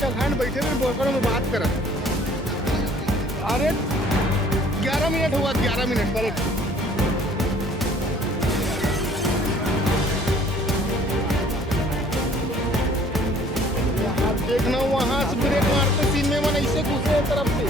चौहान बैठे थे बोकर में बात करा। अरे 11 मिनट हुआ, 11 मिनट करेक्ट। देखना वहां से ब्रेक मारते सीन में मन ऐसे घुसे तरफ से